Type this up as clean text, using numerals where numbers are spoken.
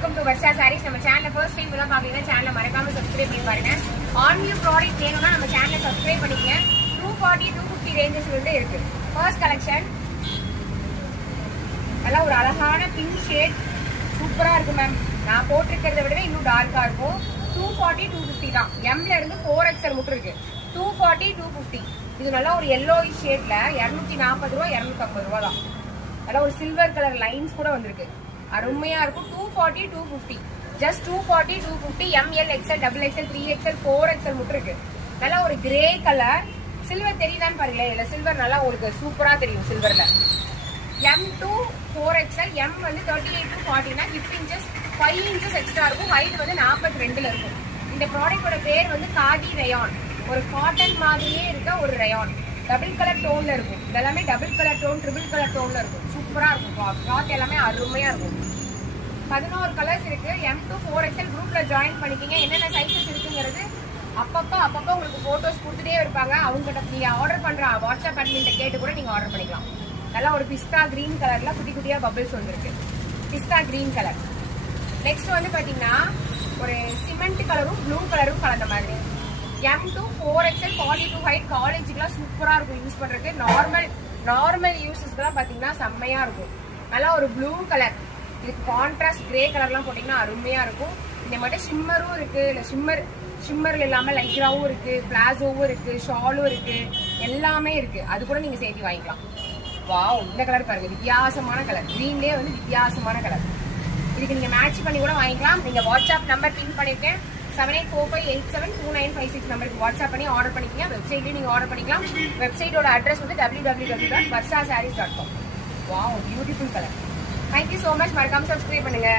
Welcome to Varsha saris. நம்ம channel first time தான் பாத்தீங்கன்னா சேனலை மறக்காம சப்ஸ்கிரைப் பண்ணி பாருங்க. ஆன் நியூ ப்ராடக்ட் வேணும்னா நம்ம சேனலை சப்ஸ்கிரைப் பண்ணிக்கங்க. 240 250 ரேஞ்சஸ் வந்து இருக்கு. ஃபர்ஸ்ட் கலெக்ஷன் நல்லா ஒரு அழகான பிங்க் ஷேட் சூப்பரா இருக்கு மேம். நான் போட்டிருக்கிறத விடவே இன்னும் டார்க்கா இருக்கும். 240 250 தான். எம்ல இருந்து 4XL மட்டும் இருக்கு. 240 250. இது நல்லா ஒரு yellowish ஷேட்ல 240 ரூபா 250 ரூபா தான். நல்லா ஒரு சில்வர் கலர் லைன்ஸ் கூட வந்திருக்கு. அருமையா இருக்கும். 240 250. Just 240 250. ML XL double XL 3XL 4XL மட்டும் இருக்கு. நல்லா ஒரு கிரே கலர் சில்வர் தெரியுதான்னு பாருங்களே. இல்ல சில்வர் நல்லா உங்களுக்கு சூப்பரா தெரியும் சில்வர்ல. M to 4XL. M வந்து 38 to 40 hip inches 5 inches extra இருக்கும். ஹைட் வந்து 42ல இருக்கும். இந்த ப்ராடக்டோட பேர் வந்து காதி ரயான். ஒரு காட்டன் மாதிரியே இருக்க ஒரு ரயான். டபுள் கலர் டோன்ல இருக்கும். இதெல்லாமே double colour tone triple colour டோன்ல இருக்கும். சூப்பரா இருக்கும். கிளாத் எல்லாமே அருமையா இருக்கும். 11 கலர்ஸ் இருக்கு. M to 4XL குரூப்ல ஜாயின் பண்ணிக்கிங்க. என்னென்ன சைஸஸ் இருக்குங்கிறது அப்பப்போ உங்களுக்கு போட்டோஸ் கொடுத்துட்டே இருப்பாங்க. அவங்ககிட்ட நீங்க ஆர்டர் பண்ற வாட்ஸ்அப் அட்மின்ட்ட கேட்டு கூட நீங்க ஆர்டர் பண்ணிக்கலாம். நல்லா ஒரு பிஸ்தா கிரீன் கலர்ல குட்டி குட்டியா பபிள்ஸ் வந்துருக்கு. பிஸ்தா கிரீன் கலர். நெக்ஸ்ட் வந்து பாத்தீங்கன்னா ஒரு சிமெண்ட் கலரும் ப்ளூ கலரும் கலந்த மாதிரி. M to 4XL 42 height. காலேஜுக்குலாம் சூப்பரா இருக்கும் யூஸ் பண்றதுக்கு. நார்மல் யூஸஸ்க்குலாம் பாத்தீங்கன்னா செம்மையா இருக்கும். நல்லா ஒரு ப்ளூ கலர். இதுக்கு கான்ட்ராஸ்ட் கிரே கலர்லாம் போட்டீங்கன்னா அருமையா இருக்கும். இந்த மட்டும் ஷிம்மரும் இருக்கு. இல்ல ஷிம்மர் இல்லாம லைக்ராவும் இருக்கு, பிளாசோவும் இருக்கு, ஷாலும் இருக்கு, எல்லாமே இருக்கு. அது கூட நீங்க சேர்த்து வாங்கிக்கலாம். வாவ், இந்த கலர் பாருங்க, வித்தியாசமான கலர். கிரீன்லேயே வந்து வித்தியாசமான கலர். இதுக்கு நீங்க மேட்ச் பண்ணி கூட வாங்கிக்கலாம். நீங்க வாட்ஸ்அப் நம்பர் பின் பண்ணிருக்கேன். 7845872956 நம்பருக்கு வாட்ஸ்அப் பண்ணி ஆர்டர் பண்ணிக்கங்க. வெப்சைட்லயும் நீங்க ஆர்டர் பண்ணிக்கலாம். வெப்சைட்டோட அட்ரஸ் வந்து www.varshasarees.com. Wow, beautiful colour. Thank you so much. மறக்காம சப்ஸ்கிரைப் பண்ணுங்க.